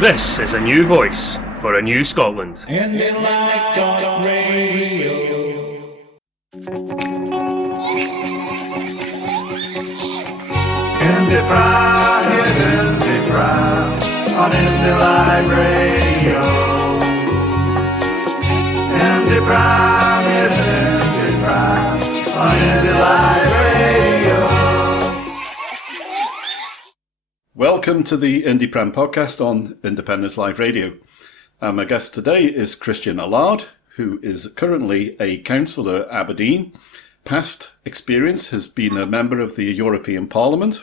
This is a new voice for a new Scotland. IndyPram is IndyPram on IndyLive Radio. IndyPram is IndyPram on IndyLive Radio. Welcome to the IndyPram podcast on Independence Live Radio. My guest today is Christian Allard, who is currently a councillor at Aberdeen. Past experience has been a member of the European Parliament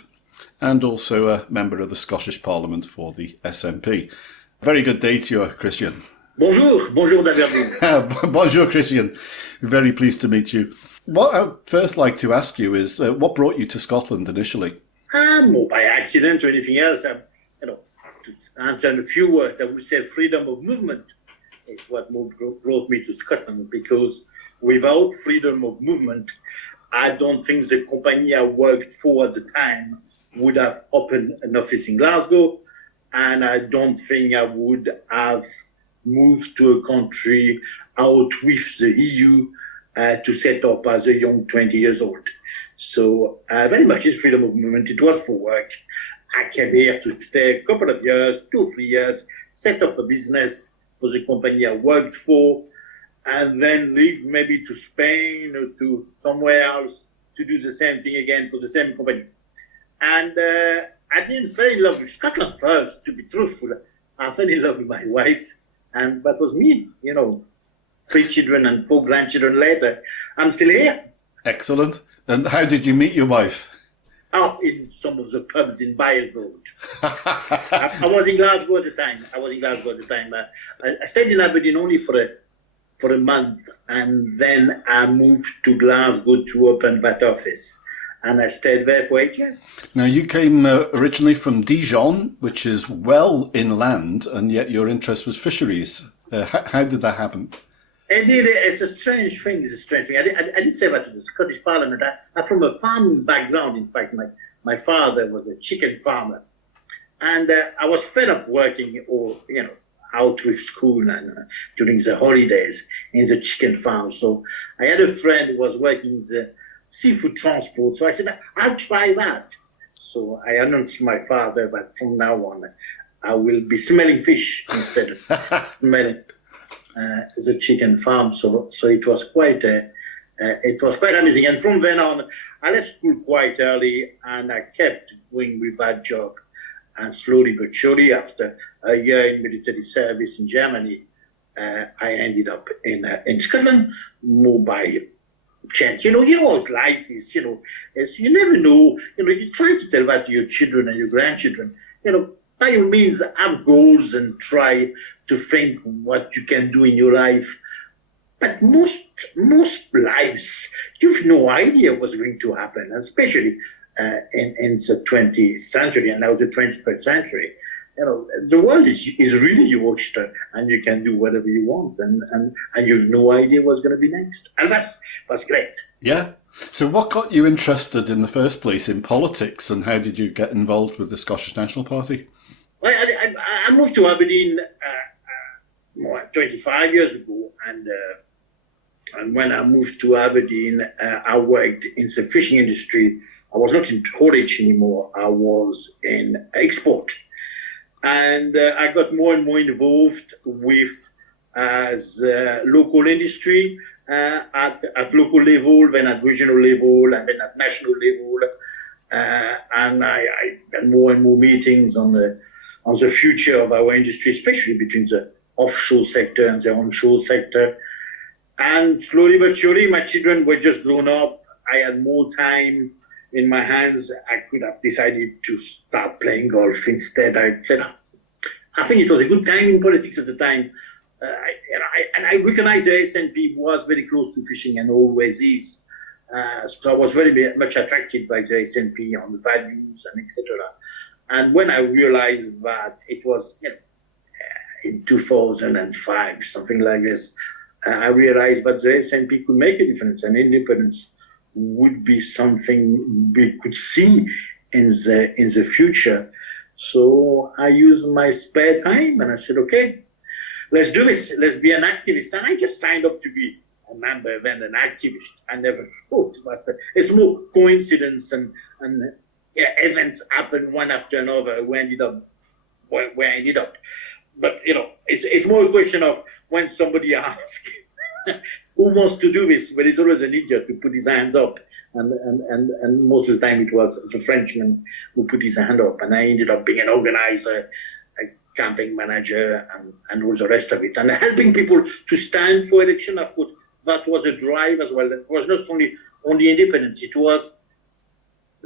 and also a member of the Scottish Parliament for the SNP. Very good day to you, Christian. Bonjour d'Aberdeen. Bonjour, Christian. Very pleased to meet you. What I'd first like to ask you is, what brought you to Scotland initially? More by accident or anything else. To answer in a few words, I would say freedom of movement is what brought me to Scotland, because without freedom of movement, I don't think the company I worked for at the time would have opened an office in Glasgow, and I don't think I would have moved to a country out with the EU to set up as a young 20 years old. So very much is freedom of movement. It was for work. I came here to stay a couple of years, 2 or 3 years, set up a business for the company I worked for, and then leave maybe to Spain or to somewhere else to do the same thing again for the same company. And I didn't fall in love with Scotland first, to be truthful. I fell in love with my wife, and that was me, 3 children and 4 grandchildren later. I'm still here. Excellent. And how did you meet your wife? Oh, in some of the pubs in Byers Road. I was in Glasgow at the time. I stayed in Aberdeen only for a month, and then I moved to Glasgow to open that office. And I stayed there for 8 years. Now, you came originally from Dijon, which is well inland, and yet your interest was fisheries. How did that happen? Indeed, it's a strange thing. I did say that to the Scottish Parliament. I'm from a farming background. In fact, my father was a chicken farmer. And I was fed up working out with school and during the holidays in the chicken farm. So I had a friend who was working in the seafood transport. So I said, I'll try that. So I announced to my father that from now on, I will be smelling fish instead of smelling the chicken farm. So it was quite amazing. And from then on, I left school quite early, and I kept going with that job. And slowly but surely, after a year in military service in Germany, I ended up in Scotland, more by chance. You know how life is. You never know. You try to tell that to your children and your grandchildren. By all means, have goals and try to think what you can do in your life. But most lives, you've no idea what's going to happen, especially in the 20th century and now the 21st century. The world is really your oyster, and you can do whatever you want, and you have no idea what's going to be next. And that's great. Yeah. So what got you interested in the first place in politics, and how did you get involved with the Scottish National Party? Well, I moved to Aberdeen 25 years ago, and when I moved to Aberdeen, I worked in the fishing industry. I was not in haulage anymore. I was in export. And I got more and more involved with the local industry at local level, then at regional level, and then at national level. And I had more and more meetings on the future of our industry, especially between the offshore sector and the onshore sector. And slowly but surely, my children were just grown up. I had more time in my hands. I could have decided to start playing golf instead. I said, I think it was a good time in politics at the time. I recognized the SNP was very close to fishing and always is. So I was very much attracted by the SNP on the values and etc. And when I realized that it was in 2005, something like this, I realized that the SNP could make a difference, and independence would be something we could see in the future. So I used my spare time and I said, okay, let's do this. Let's be an activist. And I just signed up to be a member than an activist. I never thought, but it's more coincidence and yeah, events happen one after another where I ended up. But, it's more a question of when somebody asks who wants to do this, but it's always an idiot to put his hands up. And most of the time it was the Frenchman who put his hand up. And I ended up being an organizer, a campaign manager, and all the rest of it. And helping people to stand for election, I thought that was a drive as well. It was not only independence, it was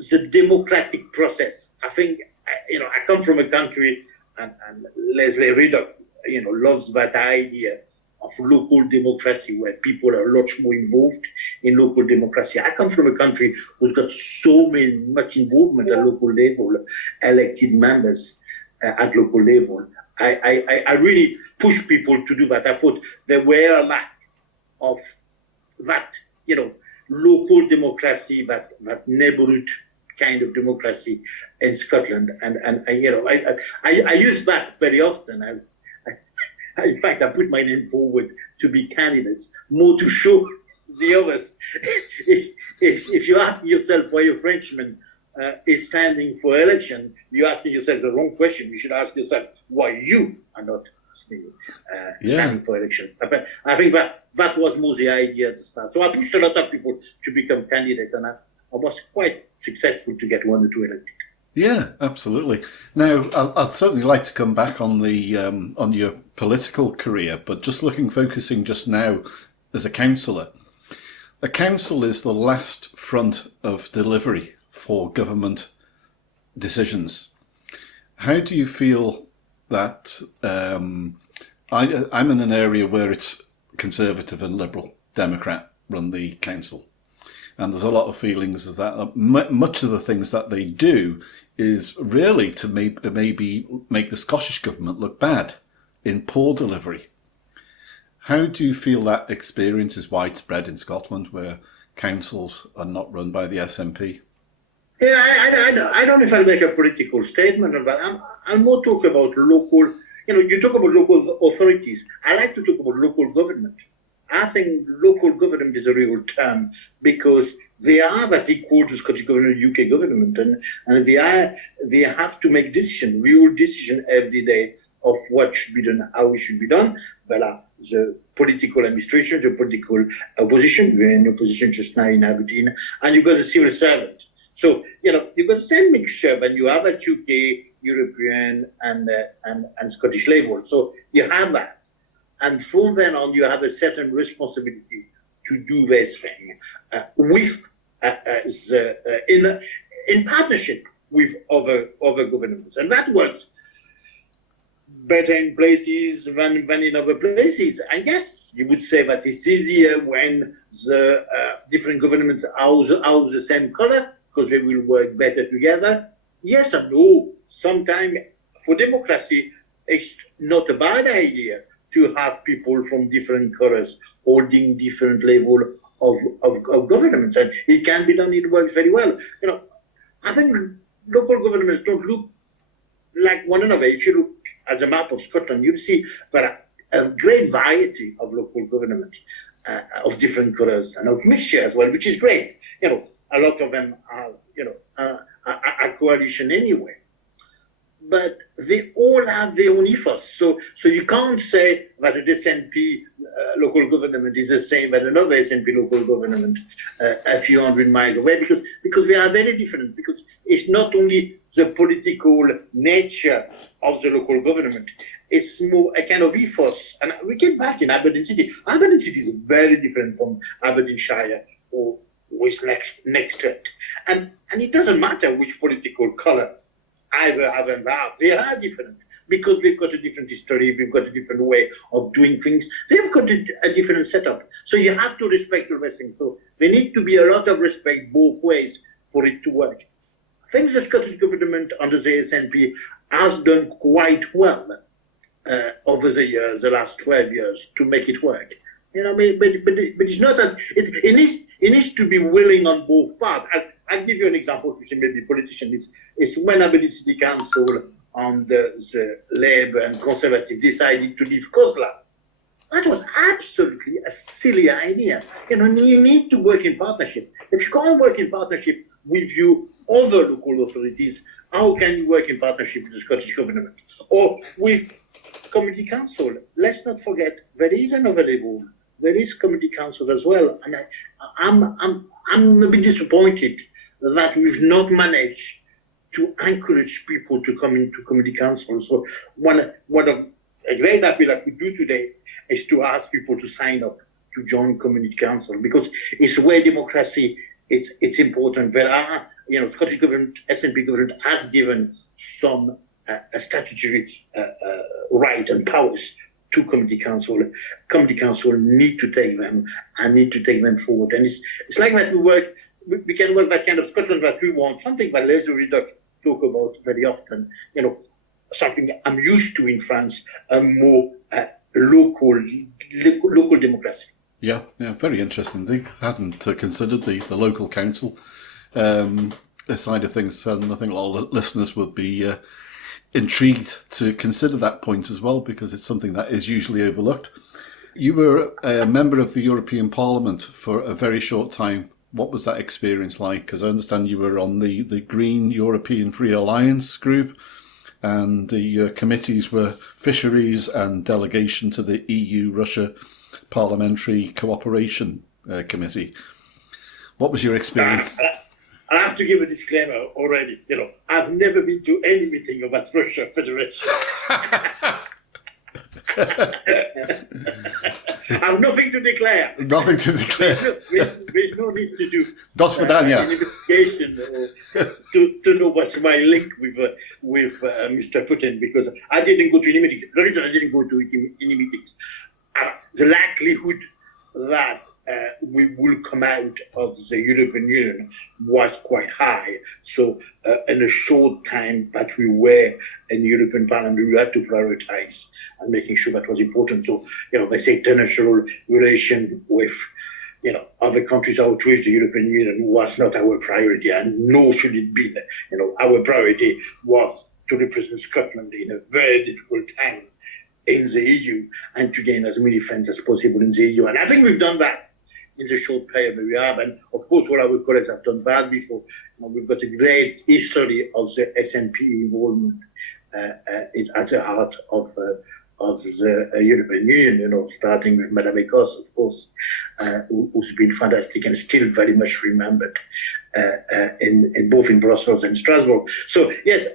the democratic process. I think, I come from a country, and Leslie Reader, loves that idea of local democracy, where people are a lot more involved in local democracy. I come from a country who's got so much involvement at local level, elected members at local level. I really push people to do that. I thought there were a lack of that, local democracy, that neighborhood kind of democracy in Scotland, and I use that very often. In fact, I put my name forward to be candidates, more to show the others. If you ask yourself why a Frenchman is standing for election, you're asking yourself the wrong question. You should ask yourself why you are not standing for election. But I think that was more the idea at the start. So I pushed a lot of people to become candidates, and I was quite successful to get 1 or 2 elected. Yeah, absolutely. Now, I'd certainly like to come back on the on your political career, but just focusing just now as a councillor. A council is the last front of delivery for government decisions. How do you feel that I'm in an area where it's Conservative and Liberal Democrat run the council? And there's a lot of feelings that much of the things that they do is really to maybe make the Scottish government look bad in poor delivery. How do you feel that experience is widespread in Scotland, where councils are not run by the SNP? Yeah, I don't know if I'll make a political statement, but I'll more talk about local. You talk about local authorities. I like to talk about local government. I think local government is a real term because they are as equal to Scottish government and UK government, and they have to make real decision every day of what should be done, how it should be done. But the political administration, the political opposition, we're in opposition just now in Aberdeen, and you've got the civil servant. So, you've got the same mixture when you have at UK, European, and Scottish level. So you have that. And from then on, you have a certain responsibility to do this thing in partnership with other governments. And that works better in places than in other places. I guess you would say that it's easier when the different governments are the same color, because they will work better together. Yes and no. Sometimes for democracy, it's not a bad idea to have people from different colors holding different level of governments, and it can be done. It works very well. I think local governments don't look like one another. If you look at the map of Scotland, you'll see that a great variety of local governments of different colors and of mixture as well, which is great. A lot of them are coalition anyway. But they all have their own ethos. So you can't say that an SNP local government is the same as another SNP local government a few hundred miles away, because they are very different. Because it's not only the political nature of the local government, it's more a kind of ethos. And we get back in Aberdeen City. Aberdeen City is very different from Aberdeenshire or what's next to it. And it doesn't matter which political colour either have and have. They are different because we've got a different history, we've got a different way of doing things. They've got a different setup. So you have to respect all these things. So there need to be a lot of respect both ways for it to work. I think the Scottish government under the SNP has done quite well over the years, the last 12 years, to make it work. But it's not that it needs to be willing on both parts. I'll give you an example, which may be politician. It's when Aberdeen City Council and the Labour and Conservative decided to leave COSLA. That was absolutely a silly idea. You know, you need to work in partnership. If you can't work in partnership with your other local authorities, how can you work in partnership with the Scottish Government? Or with Community Council? Let's not forget, there is another level. There is Community Council as well. And I'm a bit disappointed that we've not managed to encourage people to come into Community Council. So a great appeal that we do today is to ask people to sign up to join Community Council, because it's where democracy it's important. But Scottish government, SNP government has given some statutory right and powers to Community Council. Community Council need to take them and need to take them forward. And it's like that we can work that kind of Scotland that we want, something that Les Reduc talk about very often, something I'm used to in France, a more local democracy. Yeah, very interesting. They hadn't considered the local council side of things, and I think a lot of listeners would be intrigued to consider that point as well, because it's something that is usually overlooked. You were a member of the European Parliament for a very short time. What was that experience like? Because I understand you were on the Green European Free Alliance group, and the committees were Fisheries and Delegation to the EU-Russia Parliamentary Cooperation Committee. What was your experience? I have to give a disclaimer already. I've never been to any meeting about Russia Federation. I have nothing to declare. Nothing to declare. There's no need to do Das Vidania. an investigation to know what's my link with Mr. Putin, because I didn't go to any meetings. The reason I didn't go to any meetings, the likelihood that we will come out of the European Union was quite high. So in a short time that we were in the European Parliament, we had to prioritize and making sure that was important. So, they say international relation with, other countries out with the European Union was not our priority, and nor should it be. Our priority was to represent Scotland in a very difficult time in the EU and to gain as many friends as possible in the EU. And I think we've done that in the short period that we have. And of course, all our colleagues have done that before. We've got a great history of the SNP involvement at the heart of the European Union, starting with Madame Ecosse, of course, who's been fantastic and still very much remembered in both in Brussels and Strasbourg. So yes,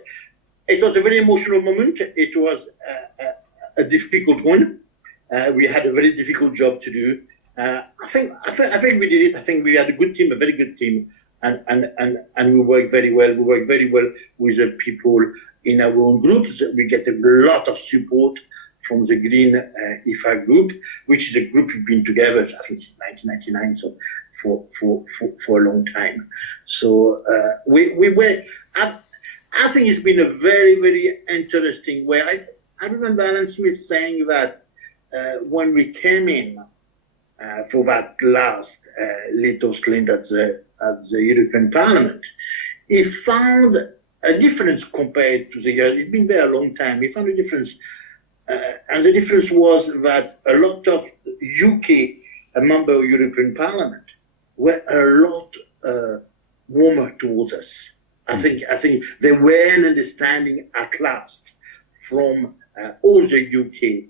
it was a very emotional moment. It was a difficult one. We had a very difficult job to do. I think we did it. I think we had a good team, a very good team, and we worked very well. We worked very well with the people in our own groups. We get a lot of support from the Green IFA group, which is a group we've been together, I think, since 1999, so for a long time. So we were. I think it's been a very, very interesting way. I remember Alan Smith saying that when we came in for that last little stint at the European Parliament, he found a difference compared to the years. It's been there a long time. He found a difference. And the difference was that a lot of UK member of European Parliament were a lot warmer towards us. I think there were an understanding at last from all the UK,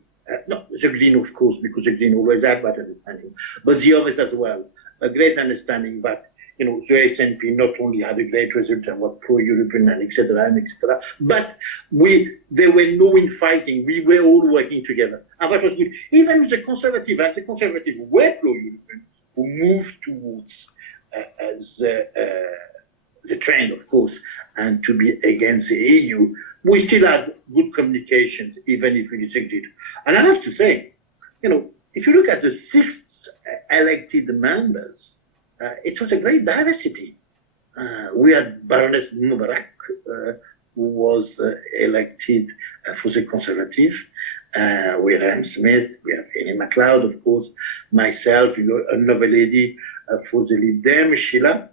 not the Green, of course, because the Green always had that understanding, but the others as well, a great understanding that, the SNP not only had a great result and was pro-European and etc., but there were no infighting. We were all working together. And that was good. Even with the Conservative, as the Conservative were pro-European, who moved towards the trend, of course, and to be against the EU, we still had good communications, even if we disagreed. And I have to say, if you look at the 6 elected members, it was a great diversity. We had Baroness Mubarak, who was elected for the Conservative. We had Anne Smith, we have Amy MacLeod, of course, myself, another lady for the Lib Dem, Sheila.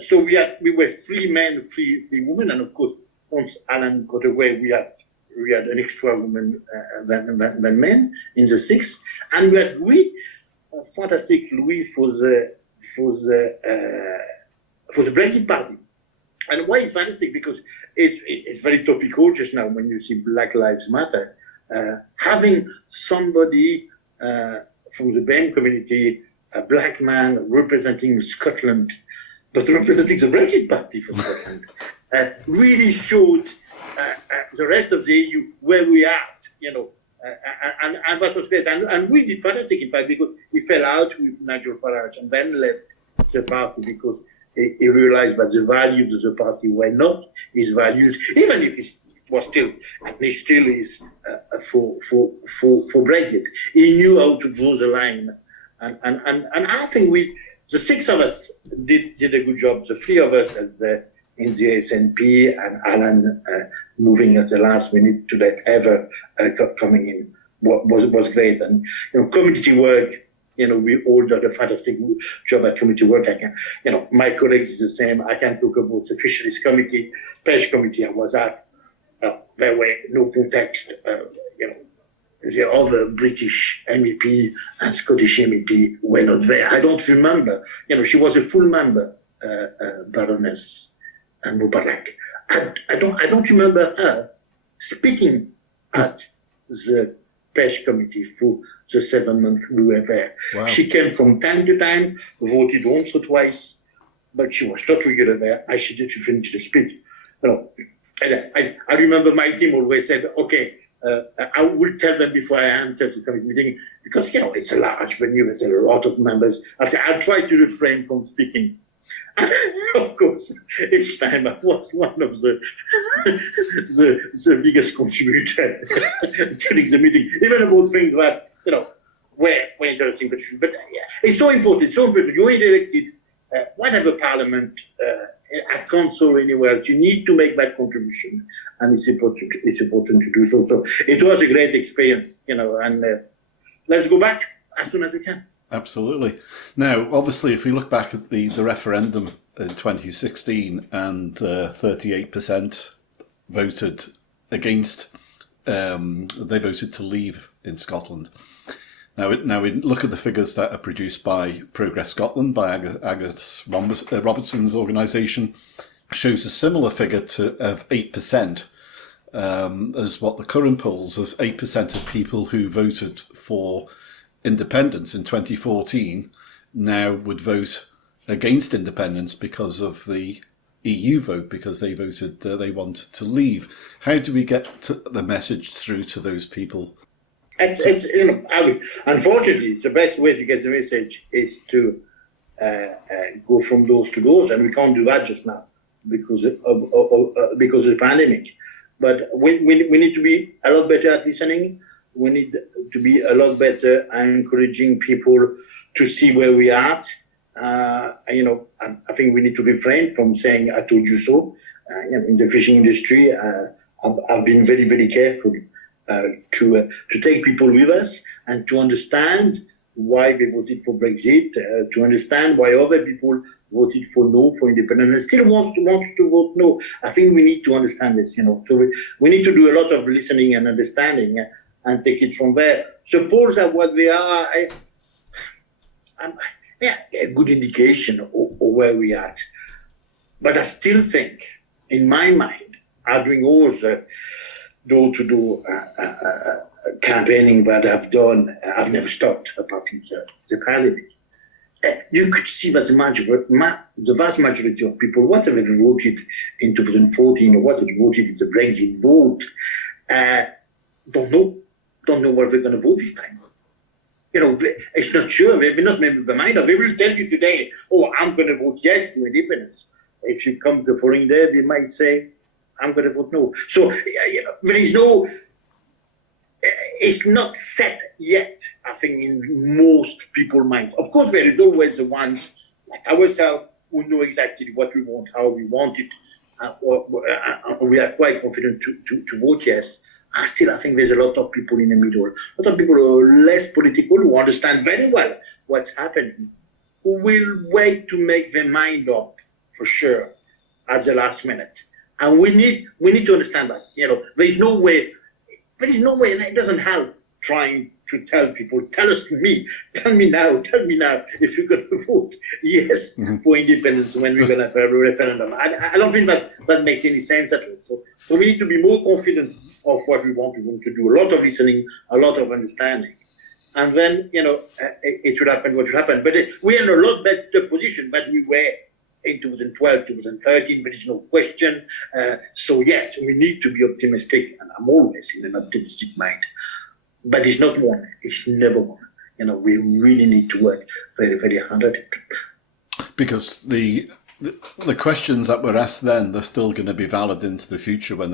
So we were 3 men, 3 women, and of course, once Alan got away, we had an extra woman than men in the 6, and we had fantastic Louis for the Brexit Party. And why it's fantastic? Because it's very topical just now when you see Black Lives Matter. Having somebody from the BAME community, a black man representing Scotland, but representing the Brexit Party for Scotland, really showed the rest of the EU where we are, and that was great. And we did fantastic, in fact, because he fell out with Nigel Farage and then left the party because he realized that the values of the party were not his values, even if he was still, and he still is for Brexit. He knew how to draw the line. And I think the 6 of us did a good job. The 3 of us in the SNP, and Alan moving at the last minute to let Ever coming in was great. And community work, we all did a fantastic job at community work. My colleagues is the same. I can talk about the Fisheries Committee, Pêche Committee I was at. There were no context. The other British MEP and Scottish MEP were not there. I don't remember. She was a full member, Baroness Mubarak. I don't remember her speaking at the Pêche Committee for the 7 months we were there. Wow. She came from time to time, voted once or twice, but she was not regular there. She did finish to speak. I remember my team always said, okay, I will tell them before I enter the committee meeting, because, it's a large venue, there's a lot of members. I'll try to refrain from speaking. Of course, each time I was one of the biggest contributor during the meeting, even about things that, were interesting. But yeah, it's so important, You're elected, whatever parliament, at council, anywhere else, you need to make that contribution, and it's important to do so. So it was a great experience, and let's go back as soon as we can. Absolutely. Now, obviously, if we look back at the referendum in 2016, and 38% voted against, they voted to leave in Scotland. Now we look at the figures that are produced by Progress Scotland, by Agus Robertson's organisation, shows a similar figure of 8%, as what the current polls of 8% of people who voted for independence in 2014 now would vote against independence because of the EU vote, because they voted they wanted to leave. How do we get the message through to those people? Unfortunately, the best way to get the message is to go from doors to doors, and we can't do that just now because of the pandemic. But we need to be a lot better at listening. We need to be a lot better at encouraging people to see where we are at. I think we need to refrain from saying "I told you so." In the fishing industry, I've been very, very careful to take people with us and to understand why they voted for Brexit, to understand why other people voted for no, for independence, and still wants to vote no. I think we need to understand this, So we need to do a lot of listening and understanding and take it from there. So polls are what they are. A good indication of where we are at. But I still think, in my mind, doing all the door-to-door campaigning that I've done, I've never stopped apart from the pandemic. You could see that the vast majority of people, whatever they voted in 2014 or what they voted in the Brexit vote, don't know what they're going to vote this time. It's not sure. They've not made up their mind up. They will tell you today, I'm going to vote yes to independence. If you come the following day, they might say, I'm going to vote no. So there is no, it's not set yet, I think, in most people's minds. Of course, there is always the ones like ourselves who know exactly what we want, how we want it. We are quite confident to vote yes. I think there's a lot of people in the middle, a lot of people who are less political, who understand very well what's happening, who will wait to make their mind up for sure at the last minute. And we need to understand that. There is no way, and it doesn't help trying to tell people, tell me now if you're going to vote yes for independence when we're going to have a referendum. I don't think that makes any sense at all. So we need to be more confident of what we want to do. A lot of listening, a lot of understanding. And then, it should happen what should happen. But we're in a lot better position than we were in 2012, 2013, there is no question. So yes, we need to be optimistic, and I'm always in an optimistic mind. But it's not one, it's never one. We really need to work very, very hard at it. Because the questions that were asked then, they're still going to be valid into the future when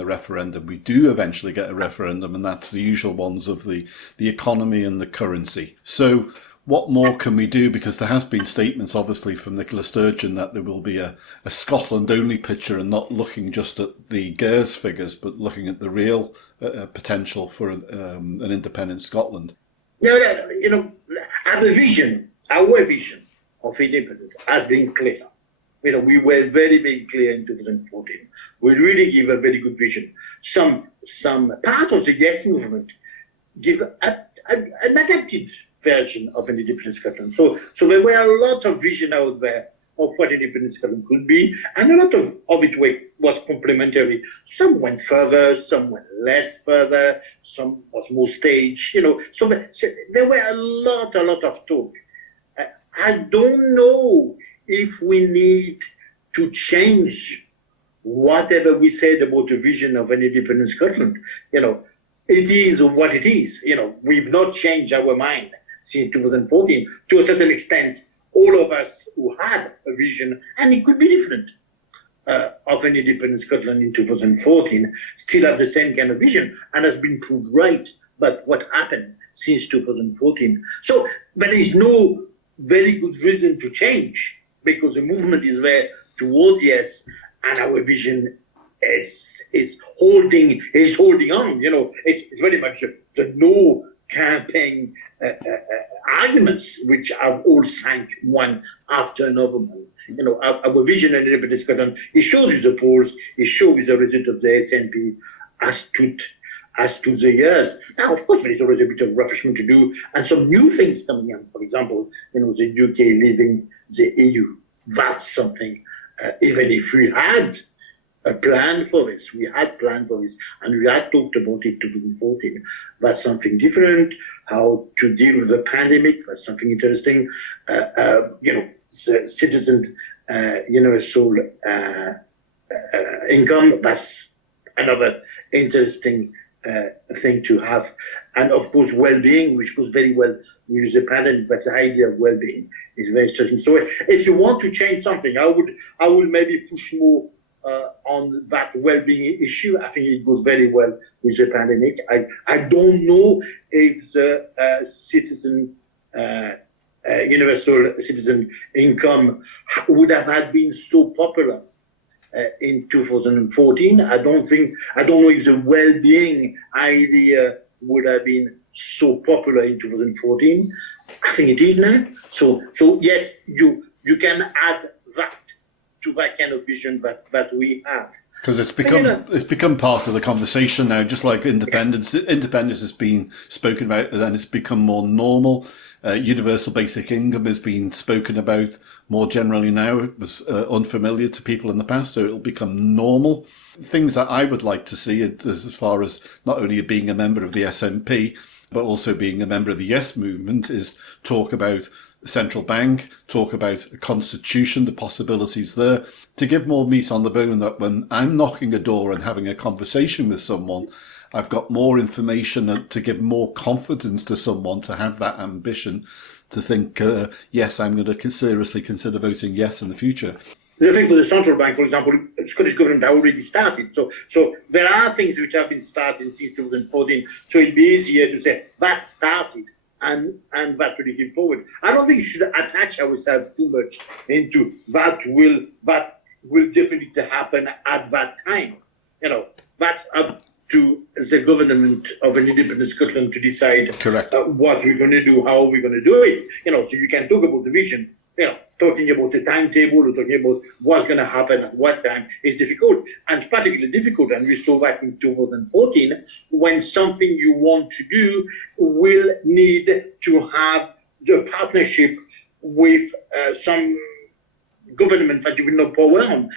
we do eventually get a referendum, and that's the usual ones of the economy and the currency. So what more can we do? Because there has been statements, obviously, from Nicola Sturgeon that there will be a Scotland-only picture and not looking just at the GERS figures, but looking at the real potential for an independent Scotland. Our vision of independence has been clear. We were very, very clear in 2014. We really give a very good vision. Some part of the Yes movement give an adapted version of an independent Scotland. So there were a lot of vision out there of what independent Scotland could be, and a lot of it was complementary. Some went further, some went less further, some was more staged, So there were a lot of talk. I don't know if we need to change whatever we said about the vision of an independent Scotland. It is what it is. We've not changed our mind since 2014. To a certain extent, all of us who had a vision, and it could be different, of an independent Scotland in 2014, still have the same kind of vision, and has been proved right. But what happened since 2014? So there is no very good reason to change, because the movement is there towards yes, and our vision is holding on. It's very much the no campaign arguments, which have all sank one after another one. Our vision in independent Scotland, it shows the polls, it shows the result of the SNP as to the years. Now, of course, there is always a bit of refreshment to do, and some new things coming in. For example, the UK leaving the EU. That's something, even if we had a plan for this, and we had talked about it in 2014. That's something different. How to deal with the pandemic, that's something interesting. Citizen universal income, that's another interesting thing to have. And of course, well-being, which goes very well with the pandemic, but the idea of well-being is very interesting. So if you want to change something, I would maybe push more on that well-being issue. I think it goes very well with the pandemic. I don't know if the universal citizen income would have been so popular in 2014. I don't know if the well-being idea would have been so popular in 2014. I think it is now. So yes, you can add that to that kind of vision that we have. Because it's become part of the conversation now, just like independence. Yes. Independence has been spoken about, and then it's become more normal. Universal basic income has been spoken about more generally now. It was unfamiliar to people in the past, so it'll become normal. Things that I would like to see, as far as not only being a member of the SNP, but also being a member of the Yes movement, is talk about central bank, talk about a constitution, the possibilities there, to give more meat on the bone, that when I'm knocking a door and having a conversation with someone, I've got more information to give more confidence to someone to have that ambition to think, yes, I'm going to seriously consider voting yes in the future. The thing for the central bank, for example, the Scottish government already started. So there are things which have been started since 2014. So it'd be easier to say that started and that really came forward. I don't think we should attach ourselves too much into that will definitely happen at that time. That's up to the government of an independent Scotland to decide what we're going to do, how we're going to do it. So you can talk about the vision, talking about the timetable or talking about what's going to happen at what time is difficult, and particularly difficult. And we saw that in 2014, when something you want to do will need to have the partnership with some government that you will not power on,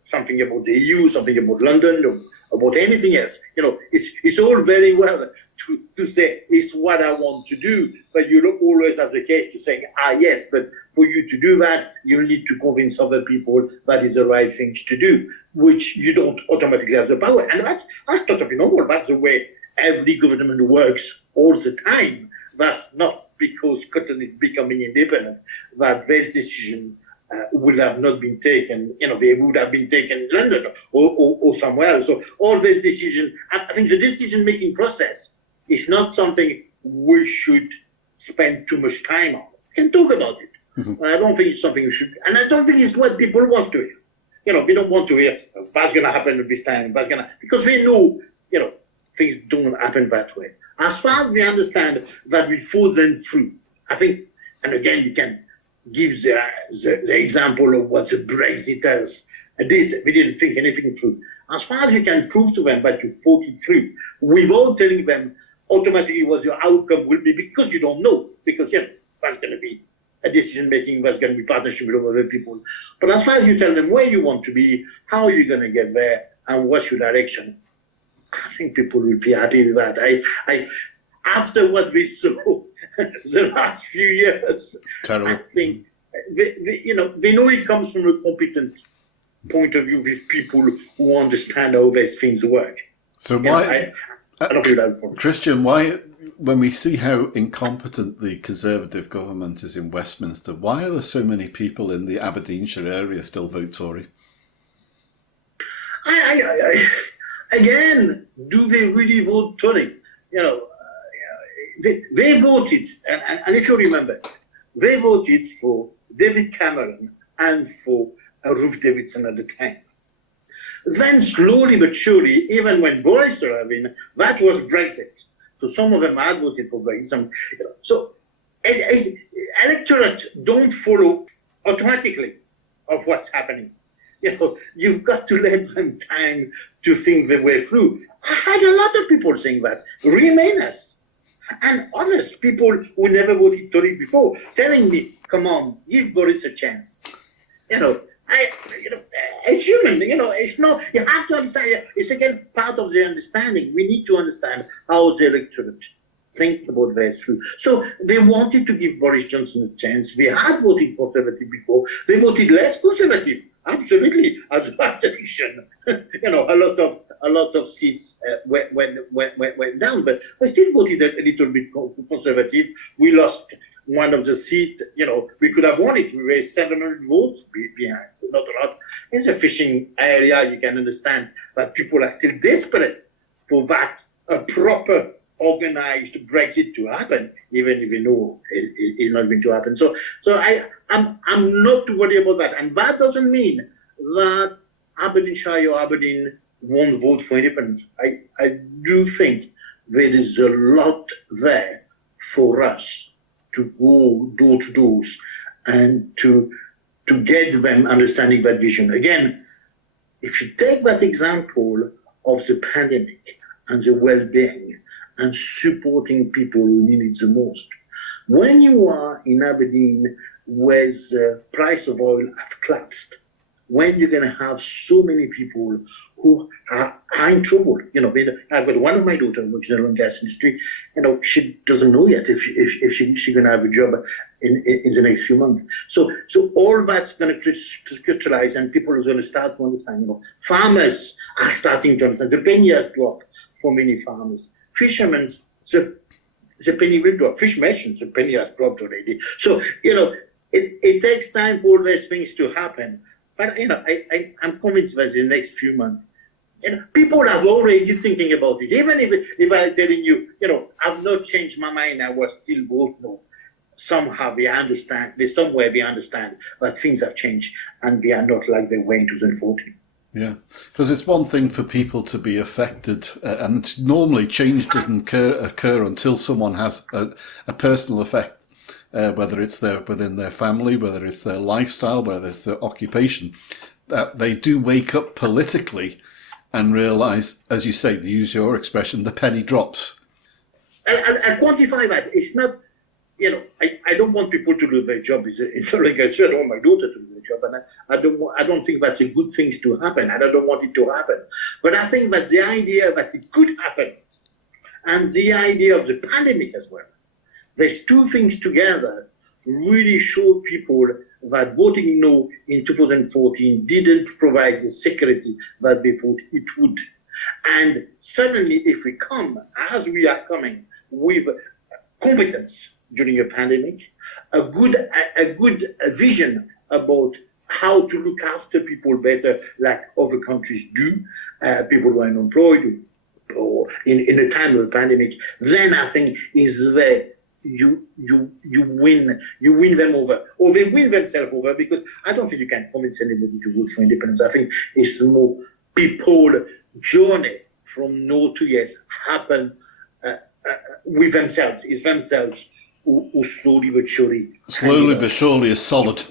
something about the EU, something about London, or about anything else. It's all very well to say it's what I want to do, but you don't always have the case to say, yes, but for you to do that, you need to convince other people that is the right thing to do, which you don't automatically have the power. And that's totally normal. That's the way every government works all the time. That's not because cotton is becoming independent that this decision would have not been taken, they would have been taken in London or somewhere else. So all these decisions, I think the decision-making process is not something we should spend too much time on. We can talk about it. Mm-hmm. I don't think it's something we should, and I don't think it's what people want to hear. We don't want to hear, what's going to happen at this time, because we know, things don't happen that way. As far as we understand that we thought them through, I think, and again, you can give the example of what the Brexiters did. We didn't think anything through. As far as you can prove to them that you thought it through, without telling them automatically what your outcome will be, because you don't know, because that's going to be a decision-making, that's going to be partnership with other people. But as far as you tell them where you want to be, how you're going to get there, and what's your direction, I think people will be happy with that. After what we saw the last few years, Terrible. I think they know it comes from a competent point of view with people who understand how these things work. So why, I don't feel that problem. Christian, why, when we see how incompetent the Conservative government is in Westminster, why are there so many people in the Aberdeenshire area still vote Tory? Again, do they really vote Tory? They voted, and if you remember, they voted for David Cameron and for Ruth Davidson at the time. Then slowly but surely, even when Boris arrived in, that was Brexit. So some of them had voted for Brexit. So electorate don't follow automatically of what's happening. You've got to let them time to think their way through. I had a lot of people saying that, Remainers, and others, people who never voted Tory before, telling me, come on, give Boris a chance. As human, it's not, you have to understand, it's again part of the understanding. We need to understand how the electorate think about this through. So they wanted to give Boris Johnson a chance. They had voted Conservative before. They voted less Conservative. Absolutely, as a last election, a lot of seats went down, but we still voted a little bit Conservative. We lost one of the seats. We could have won it. We were 700 votes behind, so not a lot. It's a fishing area. You can understand that people are still desperate for that a proper organized Brexit to happen, even if we know it's not going to happen. So I'm not too worried about that. And that doesn't mean that Aberdeenshire or Aberdeen won't vote for independence. I do think there is a lot there for us to go door to doors and to get them understanding that vision. Again, if you take that example of the pandemic and the well-being, and supporting people who need it the most. When you are in Aberdeen where the price of oil have collapsed, when you're going to have so many people who are in trouble, I've got one of my daughters who works in the oil and gas industry, she doesn't know yet if she's going to have a job in the next few months. So all that's going to crystallize, and people are going to start to understand. Farmers are starting to understand. The penny has dropped for many farmers. Fishermen, the penny will drop. Fish merchants, the penny has dropped already. So it takes time for all these things to happen. But I'm convinced that in the next few months, people are already thinking about it. Even if I'm telling you, I've not changed my mind, I was still vote no. Somehow we understand, somewhere we understand that things have changed and we are not like they were in 2014. Yeah, because it's one thing for people to be affected, and normally change doesn't occur until someone has a personal effect. whether it's within their family, whether it's their lifestyle, whether it's their occupation, that they do wake up politically and realise, as you say, to use your expression, the penny drops. I'll quantify that. It's not, I don't want people to lose their job. It's not like I said, I don't want my daughter to lose her job, and I don't think that's a good thing to happen, and I don't want it to happen. But I think that the idea that it could happen, and the idea of the pandemic as well, these two things together really showed people that voting no in 2014 didn't provide the security that they thought it would. And suddenly, if we come, as we are coming, with competence during a pandemic, a good vision about how to look after people better, like other countries do, people who are unemployed or in a time of a pandemic, then I think is where you win them over, or they win themselves over, because I don't think you can convince anybody to vote for independence. I think it's more people journey from no to yes happen with themselves. It's themselves who slowly but surely is solid.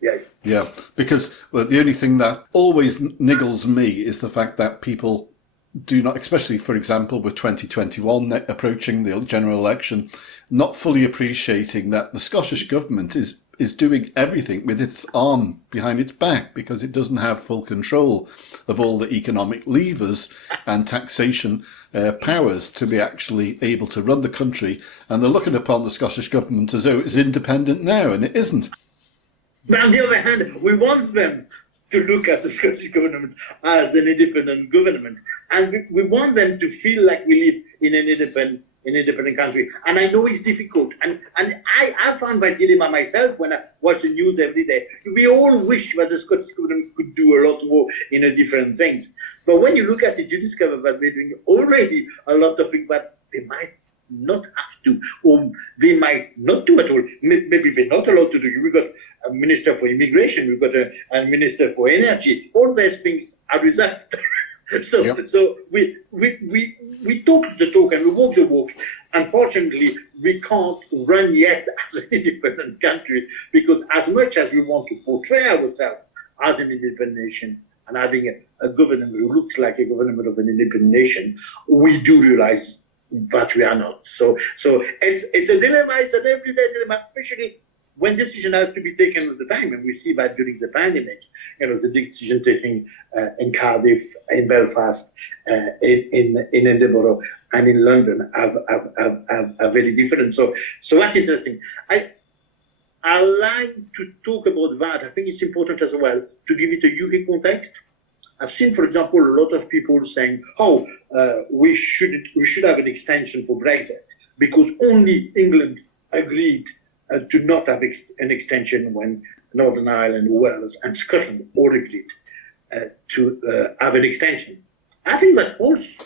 Yeah. Yeah, because the only thing that always niggles me is the fact that people do not, especially, for example, with 2021 approaching the general election, not fully appreciating that the Scottish government is doing everything with its arm behind its back, because it doesn't have full control of all the economic levers and taxation powers to be actually able to run the country. And they're looking upon the Scottish government as though it's independent now, and it isn't. But on the other hand, we want them to look at the Scottish government as an independent government, and we want them to feel like we live in an independent country. And I know it's difficult, and I found that dilemma myself when I watch the news every day. We all wish that the Scottish government could do a lot more in a different things, but when you look at it, you discover that they're doing already a lot of things that they might not have to, or they might not do at all. Maybe they're not allowed to do. We've got a minister for immigration, we've got a minister for energy. All those things are reserved. So we talk the talk and we walk the walk. Unfortunately, we can't run yet as an independent country, because as much as we want to portray ourselves as an independent nation and having a government who looks like a government of an independent nation, we do realize but we are not. So it's a dilemma, it's an everyday dilemma, especially when decisions have to be taken all the time. And we see that during the pandemic, the decision taking in Cardiff, in Belfast, in Edinburgh, and in London are very different. So that's interesting. I like to talk about that. I think it's important as well to give it a UK context. I've seen, for example, a lot of people saying, we should have an extension for Brexit because only England agreed to not have an extension when Northern Ireland, Wales and Scotland all agreed to have an extension. I think that's false.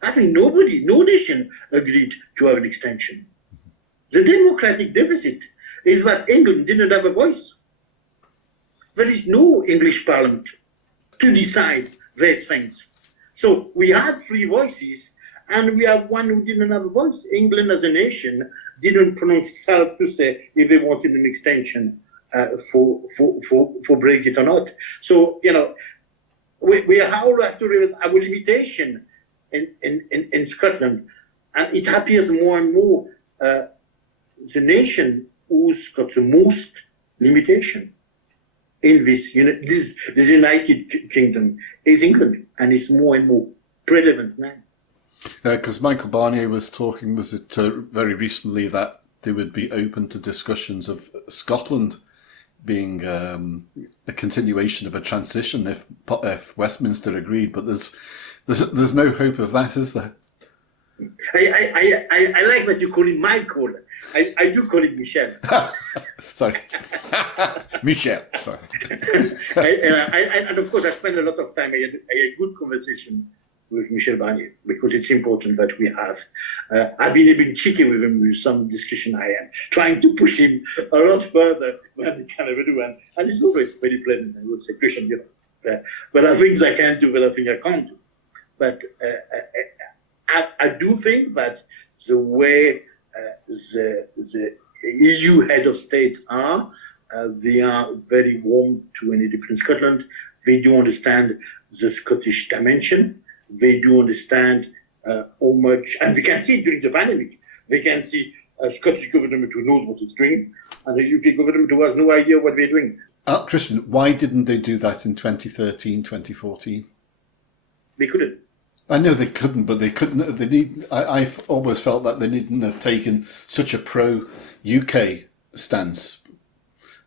I think no nation agreed to have an extension. The democratic deficit is that England didn't have a voice. There is no English parliament to decide these things. So we had three voices, and we have one who didn't have a voice. England as a nation didn't pronounce itself to say if they wanted an extension for Brexit or not. So, we all have to realize our limitation in Scotland, and it appears more and more the nation who's got the most limitation in this United Kingdom is England, and it's more and more relevant now. Because Michael Barnier was talking, very recently, that they would be open to discussions of Scotland being a continuation of a transition if Westminster agreed, but there's no hope of that, is there? I like what you call it Michael. I do call it Michel. Sorry. Michel, sorry. And of course, I spent a lot of time. I had a good conversation with Michel Barnier, because it's important that we have. I've been a bit cheeky with him with some discussion I am, trying to push him a lot further than he can ever do. And it's always very pleasant. I would say, Christian, there are things I can do, but I think I can't do. But I do think that the way the EU head of states are. They are very warm to an independent Scotland. They do understand the Scottish dimension. They do understand how much, and we can see it during the pandemic. They can see a Scottish government who knows what it's doing, and a UK government who has no idea what they're doing. Christian, why didn't they do that in 2013, 2014? They couldn't. I know they couldn't, but they couldn't. I've always felt that they needn't have taken such a pro-UK stance,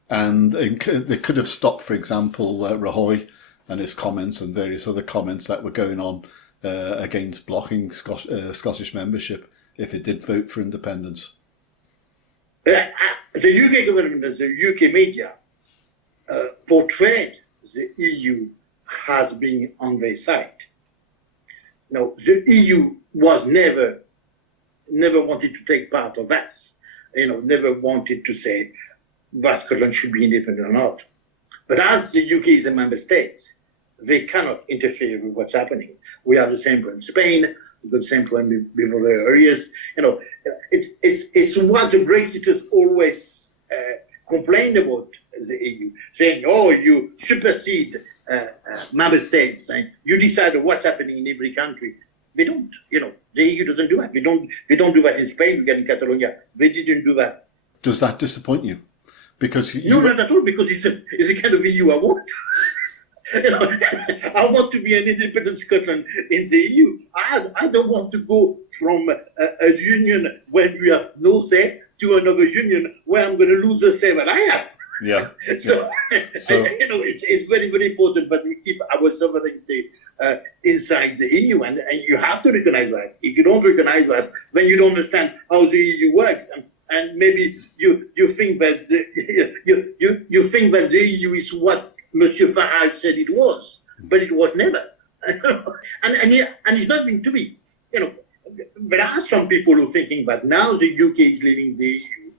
and they could have stopped, for example, Rajoy and his comments and various other comments that were going on against blocking Scottish membership if it did vote for independence. The UK government and the UK media portrayed the EU as being on their side. No, the EU was never wanted to take part of that. Never wanted to say that Scotland should be independent or not. But as the UK is a member state, they cannot interfere with what's happening. We have the same problem in Spain. We've got the same problem with other areas. It's what the Brexiters always complain about the EU, saying, "Oh, you supersede member states, and you decide what's happening in every country." They don't. The EU doesn't do that. We don't do that in Spain. We get in Catalonia. They didn't do that. Does that disappoint you? Because no, not at all. Because it's a kind of EU I want. I want to be an independent Scotland in the EU. I don't want to go from a union where we have no say to another union where I'm going to lose the say that I have. Yeah. So it's very, very important that we keep our sovereignty inside the EU, and you have to recognize that. If you don't recognize that, then you don't understand how the EU works, and maybe you think that you think that the EU is what Monsieur Farage said it was, but it was never, and it's not going to be. There are some people who are thinking that now the UK is leaving the EU.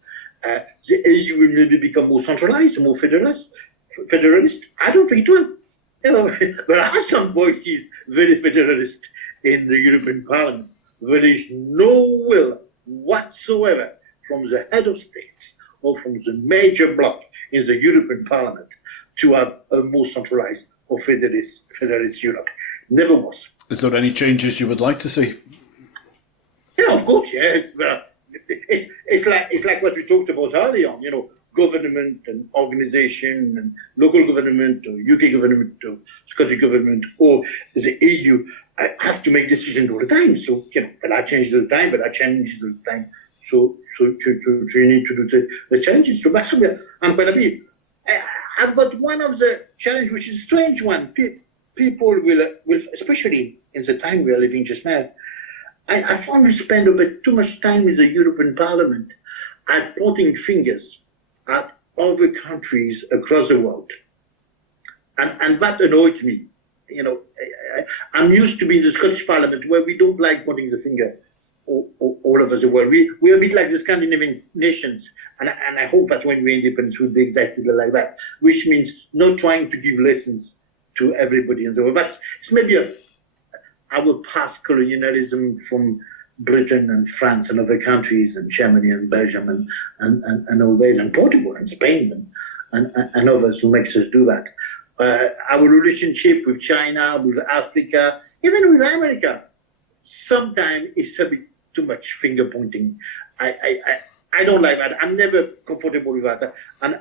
The EU will maybe become more centralized, more federalist. I don't think it will. There are some voices very federalist in the European Parliament. There is no will whatsoever from the head of states or from the major bloc in the European Parliament to have a more centralized or federalist Europe. Never was. Is there any changes you would like to see? Yeah, of course, yes. It's like what we talked about earlier on, government and organisation and local government or UK government or Scottish government or the EU have to make decisions all the time. So, but I change all the time, but I change all the time. So you need to do the changes. So I'm going to be. I've got one of the challenge, which is a strange one. People will, especially in the time we are living just now, I found we spend a bit too much time in the European Parliament at pointing fingers at other countries across the world. And that annoys me. I'm used to being in the Scottish Parliament where we don't like pointing the finger all over the world. We're a bit like the Scandinavian nations. And I hope that when we're independent, we'll be exactly like that, which means not trying to give lessons to everybody in the world. It's maybe our past colonialism from Britain and France and other countries and Germany and Belgium and all those, and Portugal and Spain and others who makes us do that. Our relationship with China, with Africa, even with America, sometimes it's a bit too much finger pointing. I don't like that. I'm never comfortable with that. And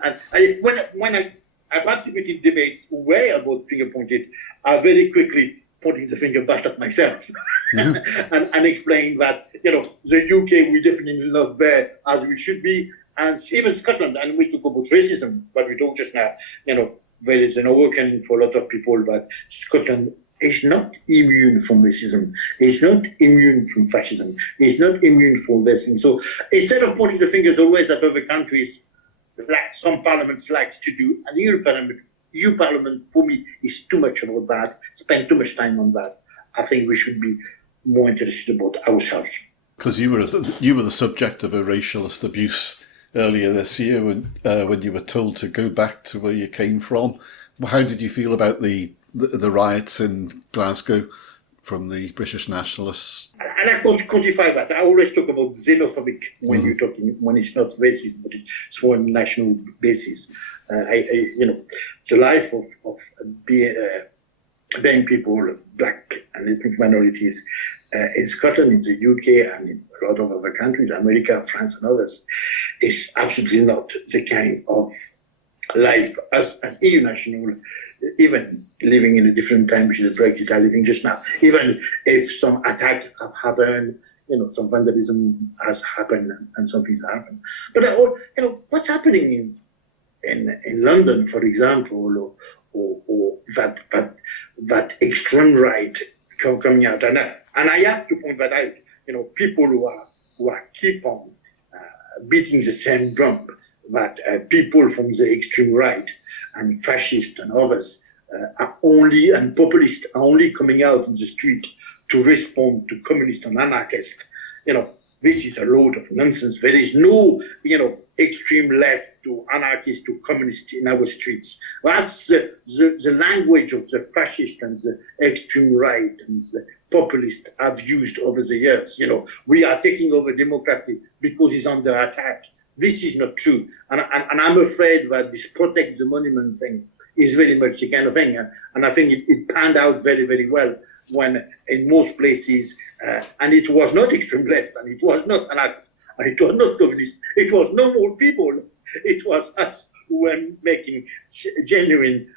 when I participate in debates where about finger pointed, I very quickly pointing the finger back at myself and explain that, the UK, we definitely not there as we should be. And even Scotland, and we talk about racism, but we talked just now, there is an awakening for a lot of people that Scotland is not immune from racism. It's not immune from fascism. It's not immune from this thing. So instead of pointing the fingers always at other countries, like some parliaments likes to do, and the EU Parliament, for me, is too much about that, spend too much time on that. I think we should be more interested about ourselves. Because you were the subject of a racialist abuse earlier this year when you were told to go back to where you came from. How did you feel about the riots in Glasgow from the British nationalists? I like to quantify that. I always talk about xenophobic when you're talking, when it's not racist, but it's for a national basis. The life of being people, black and ethnic minorities, in Scotland, in the UK, and in a lot of other countries, America, France, and others, is absolutely not the kind of life as EU national, even living in a different time, which is Brexit are living just now. Even if some attack have happened, some vandalism has happened and some things happen. But what's happening in London, for example, or that extreme right coming out, and I have to point that out. People who are keep on beating the same drum that people from the extreme right and fascist and others and populist are only coming out in the street to respond to communist and anarchist. This is a load of nonsense. There is no, extreme left to anarchist to communist in our streets. That's the language of the fascist and the extreme right and the populist have used over the years. We are taking over democracy because it's under attack. This is not true. And I'm afraid that this protect the monument thing is very much the kind of thing. And I think it panned out very, very well when in most places, and it was not extreme left, and it was not anarchist, and it was not communist, it was normal people. It was us who were making genuine,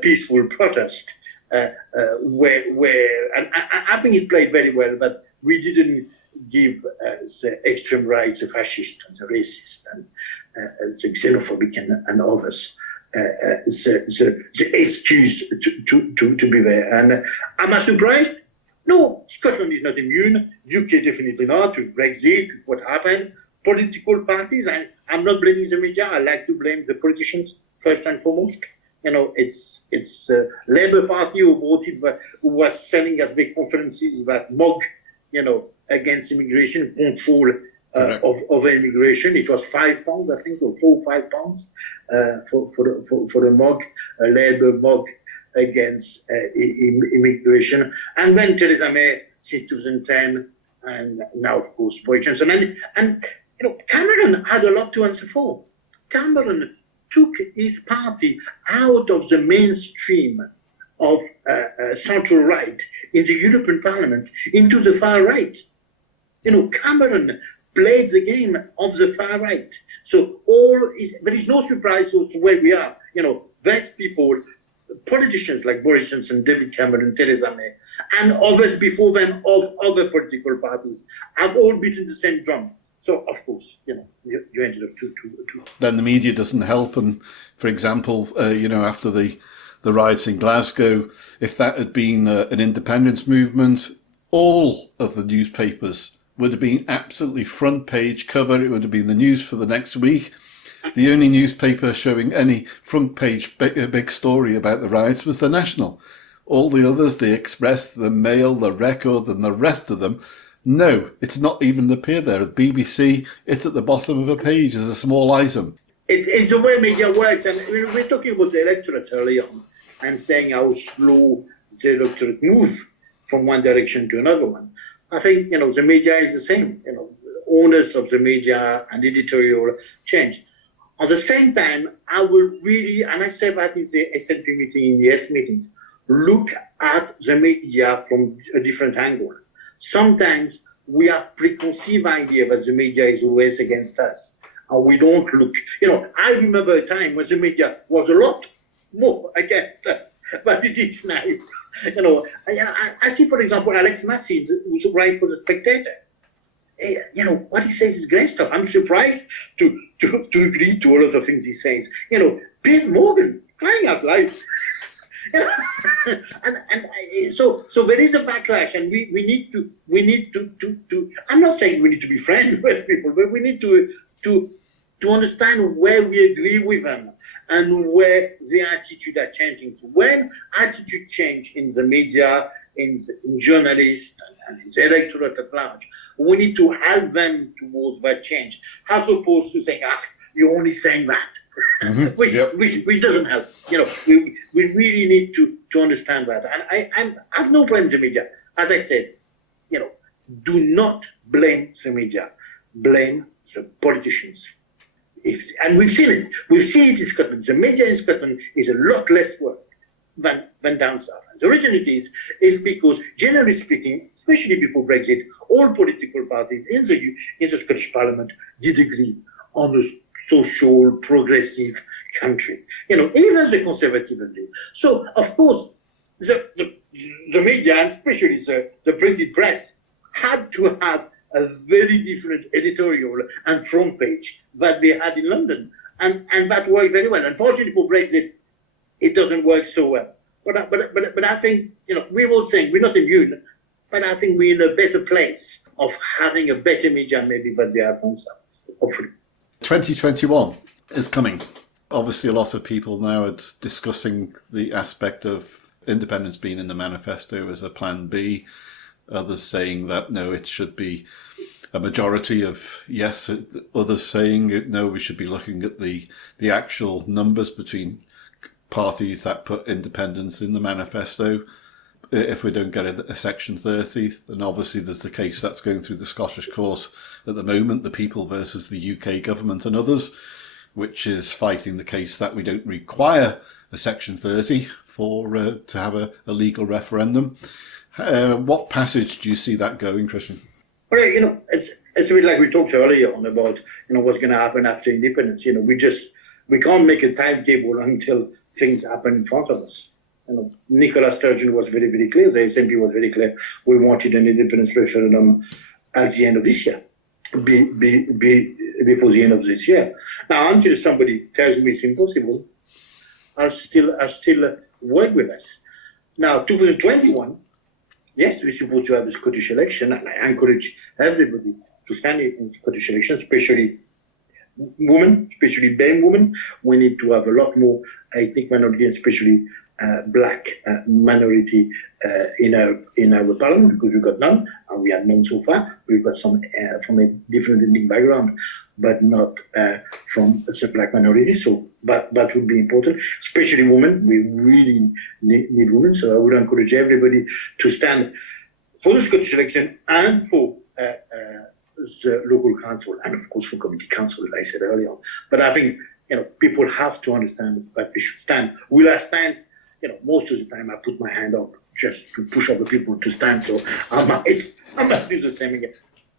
peaceful protest. And I think it played very well, but we didn't give the extreme right, the fascist and the racist and the xenophobic and others the excuse to be there. And am I surprised? No, Scotland is not immune. UK definitely not. To Brexit, what happened. Political parties, I'm not blaming the media. I like to blame the politicians first and foremost. It's Labour Party who brought it, who was selling at the conferences that MOG, against immigration, control of immigration. It was £5, I think, or £4 or £5 for the MOG, Labour MOG against immigration. And then Theresa May, since 2010, and now, of course, Boris Johnson. And Cameron had a lot to answer for. Cameron took his party out of the mainstream of central right in the European Parliament into the far right. Cameron played the game of the far right. So there is no surprise also where we are. Those people, politicians like Boris Johnson, David Cameron, Theresa May, and others before them of other political parties have all beaten the same drum. So, of course, you ended up to. Then the media doesn't help. And, for example, after the riots in Glasgow, if that had been an independence movement, all of the newspapers would have been absolutely front page cover. It would have been the news for the next week. The only newspaper showing any front page big story about the riots was The National. All the others, the Express, the Mail, the Record, and the rest of them, no, it's not even appear there. The BBC, it's at the bottom of a page as a small item. It's the way media works. And we're talking about the electorate early on and saying how slow the electorate move from one direction to another one. I think, the media is the same. Owners of the media and editorial change. At the same time, I will really, and I say that in the SNP meeting, in the S meetings, look at the media from a different angle. Sometimes we have preconceived idea that the media is always against us, and we don't look. I remember a time when the media was a lot more against us than it is now. I see, for example, Alex Massey, who's right for the Spectator. What he says is great stuff. I'm surprised to agree to a lot of things he says. Piers Morgan, crying out loud. So there is a backlash, and we need to. I'm not saying we need to be friends with people, but we need to to understand where we agree with them and where the attitude are changing. So when attitude change in the media, in journalists, and in the electorate at large, we need to help them towards that change, as opposed to saying, you're only saying that, which doesn't help. We really need to understand that. And I have no blame the media. As I said, do not blame the media, blame the politicians. And we've seen it. We've seen it in Scotland. The media in Scotland is a lot less worse than down south. And the reason it is because, generally speaking, especially before Brexit, all political parties in the Scottish Parliament did agree on a social, progressive country. Even the Conservative agreed. So, of course, the media, and especially the printed press, had to have a very different editorial and front page that they had in London. And that worked very well. Unfortunately for Brexit, it doesn't work so well. But I think, we're all saying we're not immune, but I think we're in a better place of having a better media maybe than they have on south, hopefully. 2021 is coming. Obviously, a lot of people now are discussing the aspect of independence being in the manifesto as a plan B. Others saying that, no, it should be a majority of yes. Others saying, no, we should be looking at the actual numbers between parties that put independence in the manifesto. If we don't get a Section 30, then obviously there's the case that's going through the Scottish court at the moment, the People versus the UK government and others, which is fighting the case that we don't require a Section 30 to have a legal referendum. What passage do you see that going, Christian? Well, it's a bit like we talked earlier on about, what's going to happen after independence. We can't make a timetable until things happen in front of us. Nicola Sturgeon was very, very clear. The SNP was very clear. We wanted an independence referendum at the end of this year, before the end of this year. Now, until somebody tells me it's impossible, I'll still work with us. Now, 2021. Yes, we're supposed to have a Scottish election, and I encourage everybody to stand in Scottish elections, especially women, especially BAME women. We need to have a lot more ethnic minority, especially black minority in our parliament, because we've got none, and we had none so far. We've got some from a different ethnic background, but not from the black minority. So that would be important, especially women. We really need women. So I would encourage everybody to stand for the Scottish election and for the local council, and of course for community council, as I said earlier. But I think people have to understand that they should stand. Will I stand? Most of the time I put my hand up just to push other people to stand. So I might do the same again.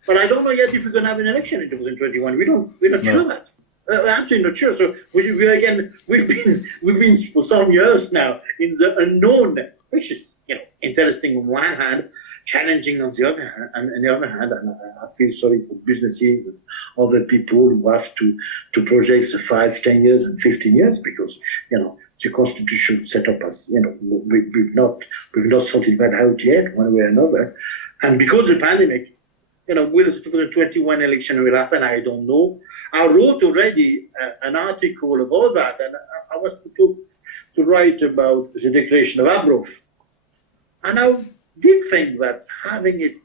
But I don't know yet if we're going to have an election in 2021. We're not sure that. We're absolutely not sure. So we've been for some years now in the unknown, which is interesting on one hand, challenging on the other hand, and on the other hand, and I feel sorry for businesses and other people who have to project 5, 10 years and 15 years because the constitution set up as we've not sorted that out yet one way or another, and because of the pandemic. Will the 2021 election will happen? I don't know. I wrote already an article about that, and I was to write about the Declaration of Arbroath. And I did think that having a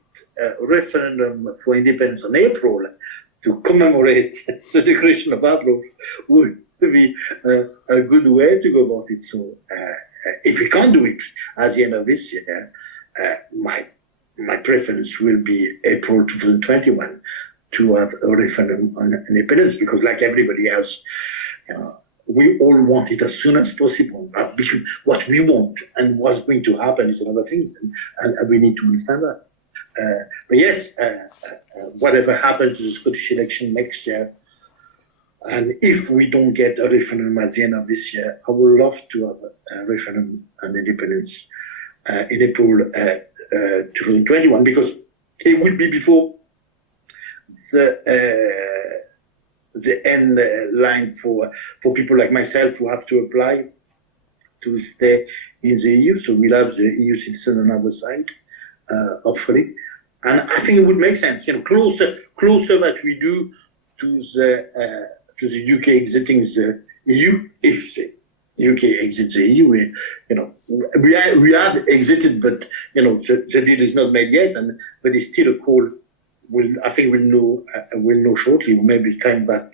referendum for independence in April to commemorate the Declaration of Arbroath would be a good way to go about it. So if we can't do it at the end of this year, my preference will be April 2021 to have a referendum on independence, because like everybody else, we all want it as soon as possible. Because what we want and what's going to happen is another thing, and we need to understand that. But yes, whatever happens to the Scottish election next year, and if we don't get a referendum at the end of this year, I would love to have a referendum on independence in April 2021, because it will be before the end line for people like myself who have to apply to stay in the EU. So we'll have the EU citizen on our side, hopefully. And I think it would make sense, closer that we do to to the UK exiting the EU. If the UK exits the EU, we have exited, but the deal is not made yet, but it's still a call. I think we'll know shortly. Maybe it's time that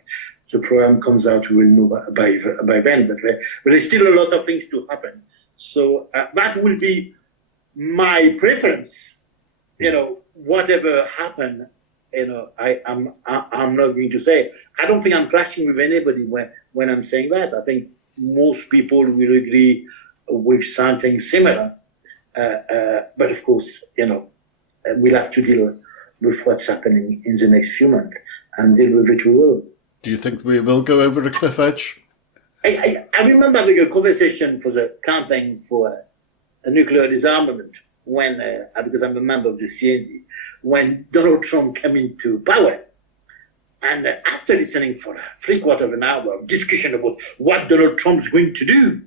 the program comes out. We'll know by then. But there's still a lot of things to happen. So that will be my preference. Whatever happen, I'm not going to say. I don't think I'm clashing with anybody when I'm saying that. I think most people will agree with something similar. But of course, we'll have to deal with what's happening in the next few months, and deal with it we will. Do you think we will go over a cliff edge? I remember having a conversation for the campaign for a nuclear disarmament when, because I'm a member of the CND, when Donald Trump came into power. And after listening for 3/4 of an hour of discussion about what Donald Trump's going to do,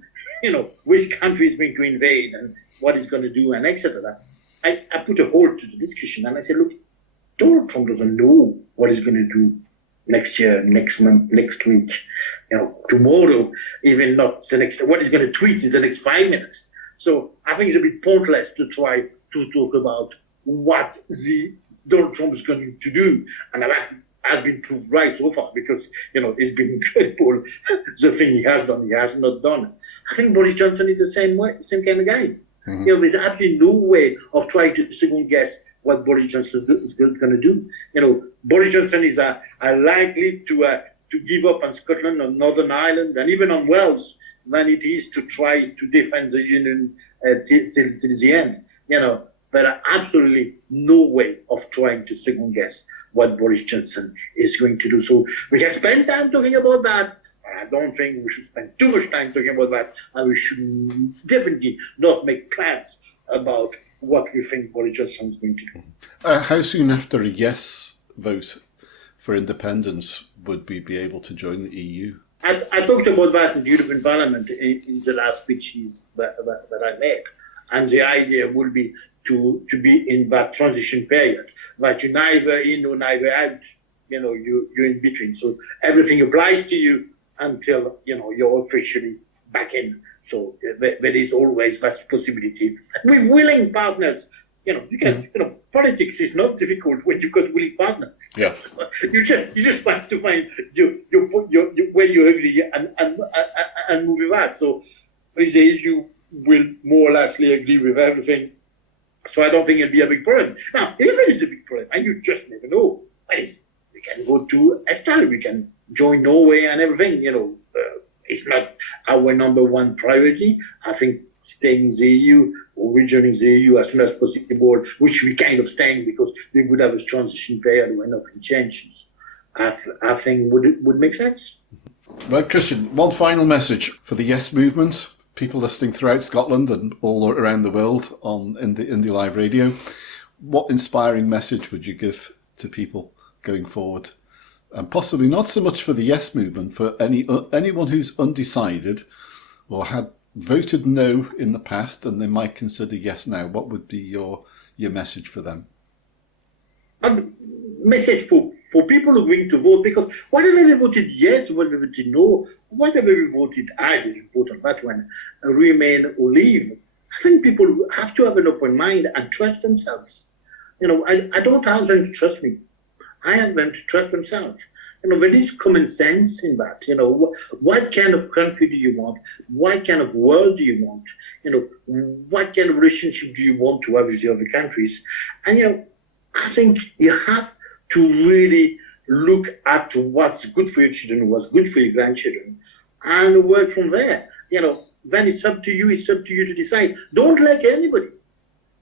which country is going to invade and what he's going to do and etc., I put a hold to the discussion and I said, look, Donald Trump doesn't know what he's going to do next year, next month, next week, tomorrow, even not the next, what he's going to tweet in the next 5 minutes. So I think it's a bit pointless to try to talk about what Donald Trump is going to do. And I've been proved right so far because, it's been incredible. The thing he has done, he has not done. I think Boris Johnson is the same kind of guy. Mm-hmm. There's absolutely no way of trying to second guess what Boris Johnson is going to do. Boris Johnson is likely to give up on Scotland, on Northern Ireland, and even on Wales than it is to try to defend the Union till the end. But absolutely no way of trying to second guess what Boris Johnson is going to do. So we can spend time talking about that. I don't think we should spend too much time talking about that, and we should definitely not make plans about what we think Boris Johnson is going to do. How soon after a yes vote for independence would we be able to join the EU? I talked about that in the European Parliament in the last speeches that I made. And the idea would be to be in that transition period, that you're neither in or neither out, you're in between. So everything applies to you until, you're officially back in. So there is always that possibility. With willing partners, politics is not difficult when you've got willing partners. Yeah. You just want to find where you agree and move with that. So you will more or less agree with everything. So I don't think it'll be a big problem. Now, if it is a big problem, and you just never know, we can go to EFTA, we can join Norway and everything, it's not our number one priority. I think staying in the EU or rejoining the EU as soon as possible, which we kind of staying because we would have a transition period when nothing changes, I think would make sense. Well, Christian, one final message for the Yes movement, people listening throughout Scotland and all around the world on Indie Live Radio. What inspiring message would you give to people going forward? And possibly not so much for the Yes movement, for anyone who's undecided or had voted no in the past and they might consider yes now. What would be your message for them? Message for people who are going to vote, because whatever they voted yes, whatever they voted no, whatever we voted, I didn't vote on that one, remain or leave. I think people have to have an open mind and trust themselves. I don't ask them to trust me. I ask them to trust themselves. There is common sense in that. What kind of country do you want? What kind of world do you want? What kind of relationship do you want to have with the other countries? And, I think you have to really look at what's good for your children, what's good for your grandchildren, and work from there. Then it's up to you. It's up to you to decide. Don't let anybody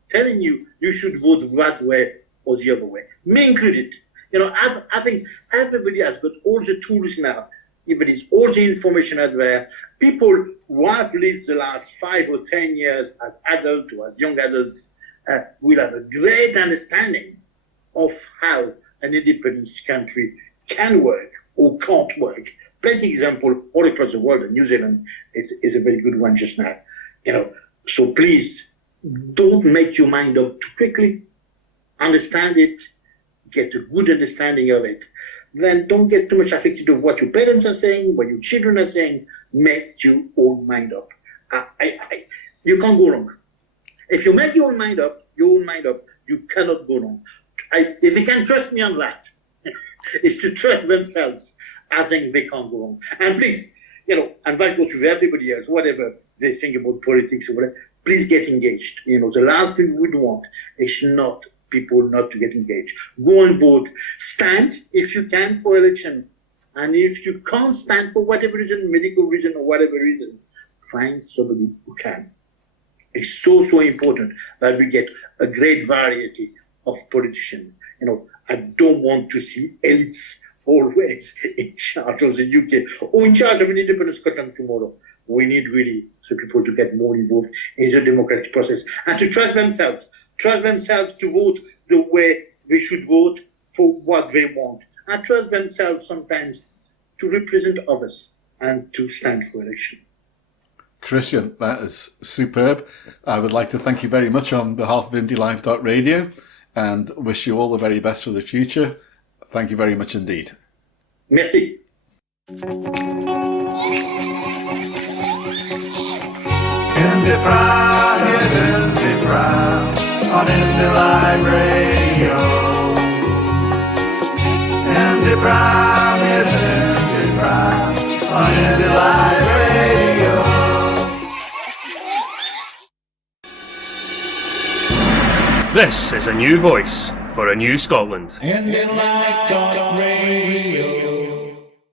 telling you should vote that way or the other way, me included. I think everybody has got all the tools now. There is all the information out there. People who have lived the last 5 or 10 years as adults or as young adults will have a great understanding of how an independent country can work or can't work. Plenty example all across the world, and New Zealand is a very good one just now. So please don't make your mind up too quickly. Understand it. Get a good understanding of it, then don't get too much affected of what your parents are saying, what your children are saying. Make your own mind up. You can't go wrong. If you make your own mind up, you cannot go wrong. If they can trust me on that, is to trust themselves. I think they can't go wrong. And please, and that goes with everybody else, whatever they think about politics or whatever, please get engaged. The last thing we would want is not people not to get engaged. Go and vote. Stand, if you can, for election. And if you can't stand for whatever reason, medical reason or whatever reason, find somebody who can. It's so important that we get a great variety of politicians. I don't want to see elites always in charge of the UK or in charge of an independent Scotland tomorrow. We need really the people to get more involved in the democratic process and to trust themselves to vote the way they should vote for what they want, and trust themselves sometimes to represent others and to stand for election. Christian, that is superb. I would like to thank you very much on behalf of IndyLive.radio and wish you all the very best for the future. Thank you very much indeed. Merci. IndyPram, yes, IndyPram, on IndyLive Radio. IndyPram, yes, IndyPram, on IndyLive Radio. This is a new voice for a new Scotland. IndyLive.